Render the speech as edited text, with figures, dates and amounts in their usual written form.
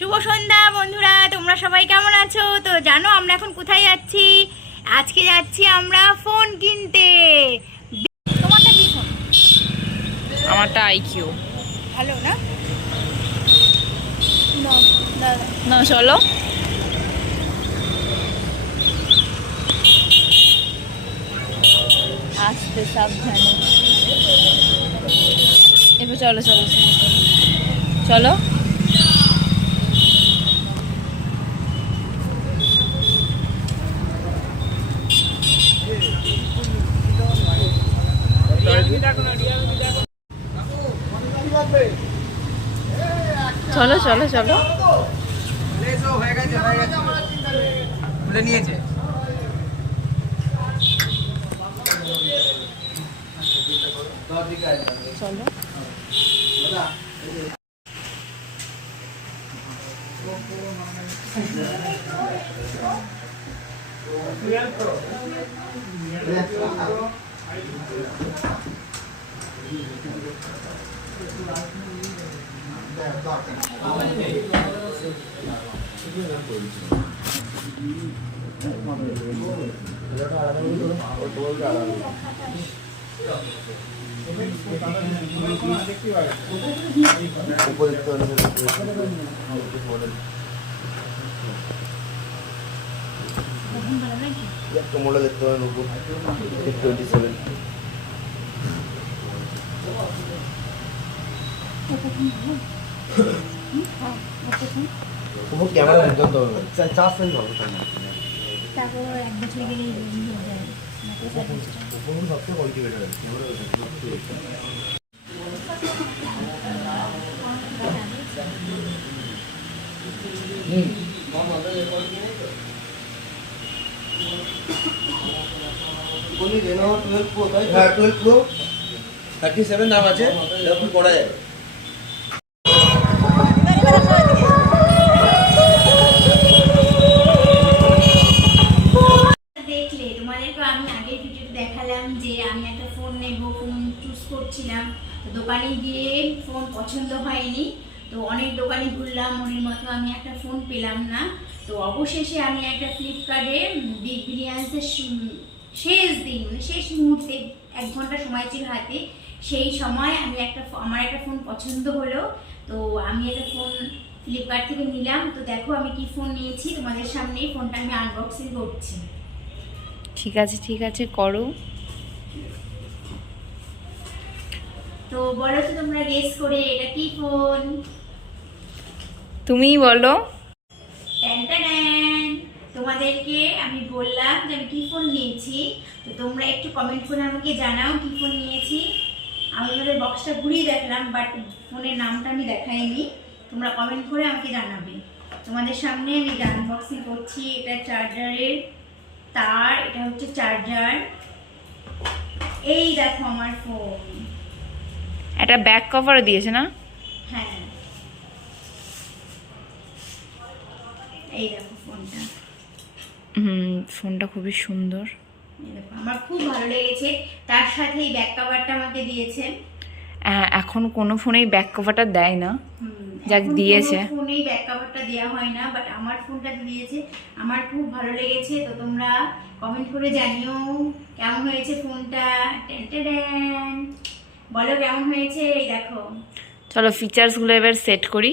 শুভ সন্ধ্যা বন্ধুরা, তোমরা সবাই কেমন আছো? তো জানো আমরা এখন কোথায় যাচ্ছি? আজকে যাচ্ছি আমরা ফোন কিনতে। তোমারটা কি ফোন? আমারটা আইকিউ। ভালো না? না চলো, আস্তে সাবধানে। এবার চলো চলো চলো চলো। চলো চলো চলো। নিয়েছে চলো মডেল দেখতে পারেন উপর 27 উপর ক্যামেরা দুর্দান্ত হবে, 4 সেন্ট হবে। তারপর এক বছর গেলেই হয়ে যায়। উপর সবচেয়ে কোয়ালিটি বেটার আছে ক্যামেরা। হ্যাঁ 12 প্রো 37 দাম আছে, এরকম করা যাবে। দেখলে তোমাদেরকে আমি আগের ভিডিওতে দেখালাম যে আমি একটা ফোন নেব, ফোন চুজ করছিলাম। তো দোকানে গিয়ে ফোন পছন্দ হয়নি, তো অনেক দোকানে ঘুরলাম, মনের মতো আমি একটা ফোন পেলাম না। তো অবশেষে আমি একটা ফ্লিপকার্টে বিগ বিলিয়ন্সের শেষ দিন, মানে শেষ মুহূর্তে 1 ঘন্টা সময় ছিল হাতে, সেই সময় আমি আমার একটা ফোন পছন্দ হলো। তো আমি একটা ফোন ফ্লিপকার্ট থেকে নিলাম। তো দেখো আমি কি ফোন নিয়েছি, তোমাদের সামনে ফোনটা আমি আনবক্সিং করছি। ঠিক আছে করো। তো বলো তো তোমরা গেস করে এটা কি ফোন? তুমিই বলো। ট্যান, তোমাদেরকে আমি বললাম যে আমি কি ফোন নিয়েছি, তো তোমরা একটু কমেন্ট করে আমাকে জানাও কি ফোন নিয়েছি। আমি তোমাদের বক্সটা ঘুরিয়ে দেখলাম, বাট ফোনের নামটা আমি দেখাইনি। তোমরা কমেন্ট করে আমাকে জানাবে। তোমাদের সামনে আমি আনবক্সিং করছি। এটা চার্জারের তার, এটা হচ্ছে চার্জার। এই দেখো আমার ফোন। একটা ব্যাক কভারও দিয়েছে না? হ্যাঁ, এই দেখো ফোনটা। ফোনটা খুবই সুন্দর। এই দেখো, আমার খুব ভালো লেগেছে। তার সাথে এই ব্যাক কভারটা আমাকে দিয়েছে। এখন কোনো ফোনেই ব্যাক কভারটা দেয় না, যাক এখন দিয়েছে। কোনো ফোনেই ব্যাক কভারটা দেওয়া হয় না, বাট আমার ফোনটা দিয়েছে। আমার খুব ভালো লেগেছে। তো তোমরা কমেন্ট করে জানিও কেমন হয়েছে ফোনটা। বলো কেমন হয়েছে। এই দেখো, চলো ফিচার্সগুলো এবার সেট করি।